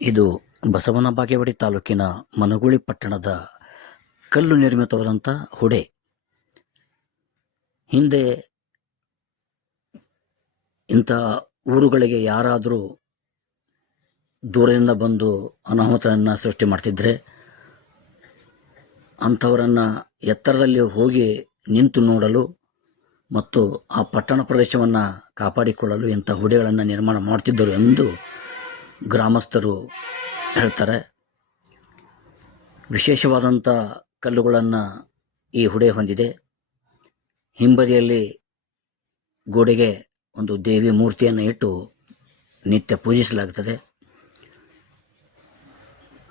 ಇದು ಬಸವನ ಬಾಗೇವಾಡಿ ತಾಲೂಕಿನ ಮನಗೂಳಿ ಪಟ್ಟಣದ ಕಲ್ಲು ನಿರ್ಮಿತವಾದಂಥ ಹುಡೆ. ಹಿಂದೆ ಇಂಥ ಊರುಗಳಿಗೆ ಯಾರಾದರೂ ದೂರದಿಂದ ಬಂದು ಅನಾಹುತವನ್ನು ಸೃಷ್ಟಿ ಮಾಡ್ತಿದ್ರೆ ಅಂಥವರನ್ನು ಎತ್ತರದಲ್ಲಿ ಹೋಗಿ ನಿಂತು ನೋಡಲು ಮತ್ತು ಆ ಪಟ್ಟಣ ಪ್ರದೇಶವನ್ನು ಕಾಪಾಡಿಕೊಳ್ಳಲು ಇಂಥ ಹುಡೆಗಳನ್ನು ನಿರ್ಮಾಣ ಮಾಡ್ತಿದ್ದರು ಎಂದು ಗ್ರಾಮಸ್ಥರು ಹೇಳ್ತಾರೆ. ವಿಶೇಷವಾದಂಥ ಕಲ್ಲುಗಳನ್ನು ಈ ಹುಡೆ ಹೊಂದಿದೆ. ಹಿಂಬದಿಯಲ್ಲಿ ಗೋಡೆಗೆ ಒಂದು ದೇವಿ ಮೂರ್ತಿಯನ್ನು ಇಟ್ಟು ನಿತ್ಯ ಪೂಜಿಸಲಾಗುತ್ತದೆ.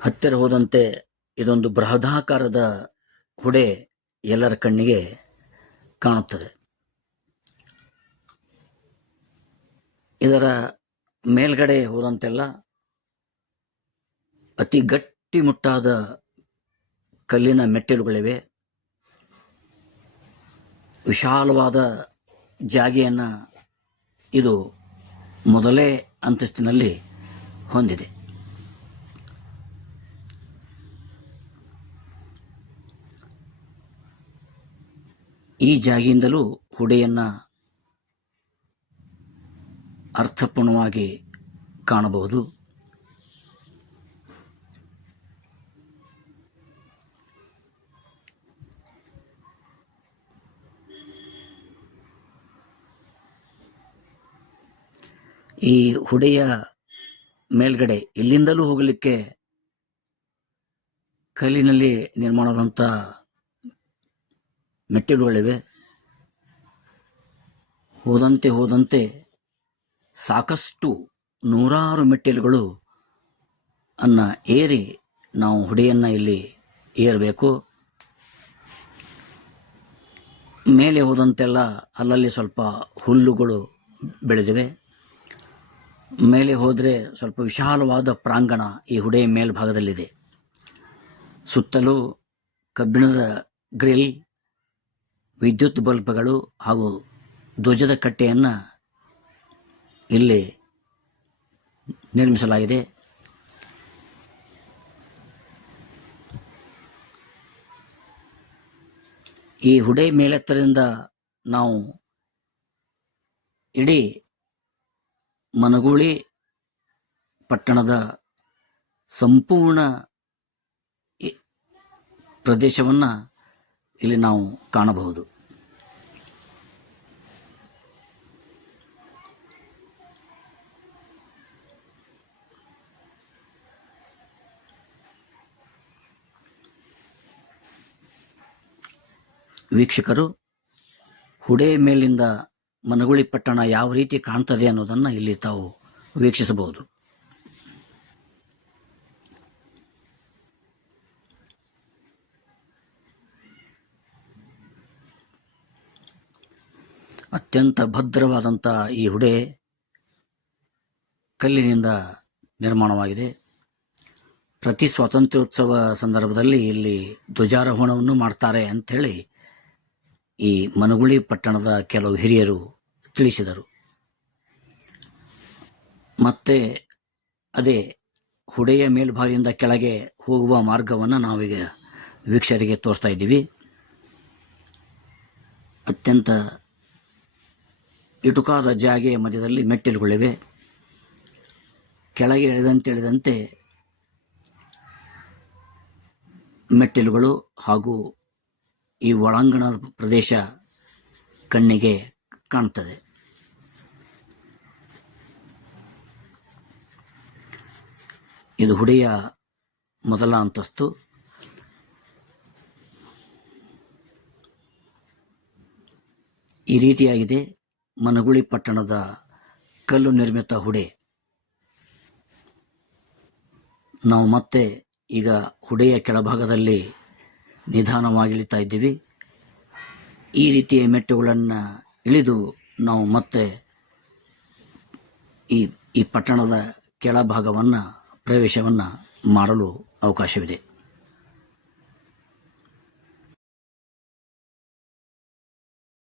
ಹತ್ತಿರ ಹೋದಂತೆ ಇದೊಂದು ಬೃಹದಾಕಾರದ ಹುಡೆ ಎಲ್ಲರ ಕಣ್ಣಿಗೆ ಕಾಣುತ್ತದೆ. ಇದರ ಮೇಲ್ಗಡೆ ಹೋದಂತೆಲ್ಲ ಅತಿ ಗಟ್ಟಿಮುಟ್ಟಾದ ಕಲ್ಲಿನ ಮೆಟ್ಟಿಲುಗಳಿವೆ. ವಿಶಾಲವಾದ ಜಾಗೆಯನ್ನು ಇದು ಮೊದಲೇ ಅಂತಸ್ತಿನಲ್ಲಿ ಹೊಂದಿದೆ. ಈ ಜಾಗೆಯಿಂದಲೂ ಹುಡೆಯನ್ನು ಅರ್ಥಪೂರ್ಣವಾಗಿ ಕಾಣಬಹುದು. ಈ ಹುಡೆಯ ಮೇಲ್ಗಡೆ ಇಲ್ಲಿಂದಲೂ ಹೋಗಲಿಕ್ಕೆ ಕಲ್ಲಿನಲ್ಲಿ ನಿರ್ಮಾಣವಾದಂಥ ಮೆಟ್ಟಿಲುಗಳಿವೆ. ಹೋದಂತೆ ಸಾಕಷ್ಟು ನೂರಾರು ಮೆಟ್ಟಿಲುಗಳು ಏರಿ ನಾವು ಹುಡೆಯನ್ನು ಇಲ್ಲಿ ಏರಬೇಕು. ಮೇಲೆ ಹೋದಂತೆಲ್ಲ ಅಲ್ಲಲ್ಲಿ ಸ್ವಲ್ಪ ಹುಲ್ಲುಗಳು ಬೆಳೆದಿವೆ. ಮೇಲೆ ಹೋದರೆ ಸ್ವಲ್ಪ ವಿಶಾಲವಾದ ಪ್ರಾಂಗಣ ಈ ಹುಡೆಯ ಮೇಲ್ಭಾಗದಲ್ಲಿದೆ. ಸುತ್ತಲೂ ಕಬ್ಬಿಣದ ಗ್ರಿಲ್, ವಿದ್ಯುತ್ ಬಲ್ಬ್ಗಳು ಹಾಗೂ ಧ್ವಜದ ಕಟ್ಟೆಯನ್ನು ಇಲ್ಲಿ ನಿರ್ಮಿಸಲಾಗಿದೆ. ಈ ಹುಡೆ ಮೇಲೆತ್ತರದಿಂದ ನಾವು ಇಡೀ ಮನಗೂಳಿ ಪಟ್ಟಣದ ಸಂಪೂರ್ಣ ಪ್ರದೇಶವನ್ನು ಇಲ್ಲಿ ನಾವು ಕಾಣಬಹುದು. ವೀಕ್ಷಕರು, ಹುಡೆ ಮೇಲಿಂದ ಮನಗೂಳಿ ಪಟ್ಟಣ ಯಾವ ರೀತಿ ಕಾಣ್ತದೆ ಅನ್ನೋದನ್ನು ಇಲ್ಲಿ ತಾವು ವೀಕ್ಷಿಸಬಹುದು. ಅತ್ಯಂತ ಭದ್ರವಾದಂಥ ಈ ಹುಡೆ ಕಲ್ಲಿನಿಂದ ನಿರ್ಮಾಣವಾಗಿದೆ. ಪ್ರತಿ ಸ್ವಾತಂತ್ರ್ಯೋತ್ಸವ ಸಂದರ್ಭದಲ್ಲಿ ಇಲ್ಲಿ ಧ್ವಜಾರೋಹಣವನ್ನು ಮಾಡ್ತಾರೆ ಅಂಥೇಳಿ ಈ ಮನಗೂಳಿ ಪಟ್ಟಣದ ಕೆಲವು ಹಿರಿಯರು ತಿಳಿಸಿದರು. ಮತ್ತೆ ಅದೇ ಹುಡೆಯ ಮೇಲ್ಭಾಗದಿಂದ ಕೆಳಗೆ ಹೋಗುವ ಮಾರ್ಗವನ್ನು ನಾವೀಗ ವೀಕ್ಷಕರಿಗೆ ತೋರಿಸ್ತಾ ಇದ್ದೀವಿ. ಅತ್ಯಂತ ಇಟುಕಾದ ಜಾಗೆಯ ಮಧ್ಯದಲ್ಲಿ ಮೆಟ್ಟಿಲುಗಳಿವೆ. ಕೆಳಗೆ ಇಳಿದಂತೆ ಮೆಟ್ಟಿಲುಗಳು ಹಾಗೂ ಈ ಒಳಾಂಗಣದ ಪ್ರದೇಶ ಕಣ್ಣಿಗೆ ಕಾಣ್ತದೆ. ಇದು ಹುಡೆಯ ಮೊದಲ ಅಂತಸ್ತು. ಈ ರೀತಿಯಾಗಿದೆ ಮನಗೂಳಿ ಪಟ್ಟಣದ ಕಲ್ಲು ನಿರ್ಮಿತ ಹುಡೆ. ನಾವು ಮತ್ತೆ ಈಗ ಹುಡೆಯ ಕೆಳಭಾಗದಲ್ಲಿ ನಿಧಾನವಾಗಿ ಇಳಿತಾ ಇದ್ದೀವಿ. ಈ ರೀತಿಯ ಮೆಟ್ಟುಗಳನ್ನು ಇಳಿದು ನಾವು ಮತ್ತೆ ಈ ಪಟ್ಟಣದ ಕೆಳಭಾಗವನ್ನು ಪ್ರವೇಶವನ್ನು ಮಾಡಲು ಅವಕಾಶವಿದೆ.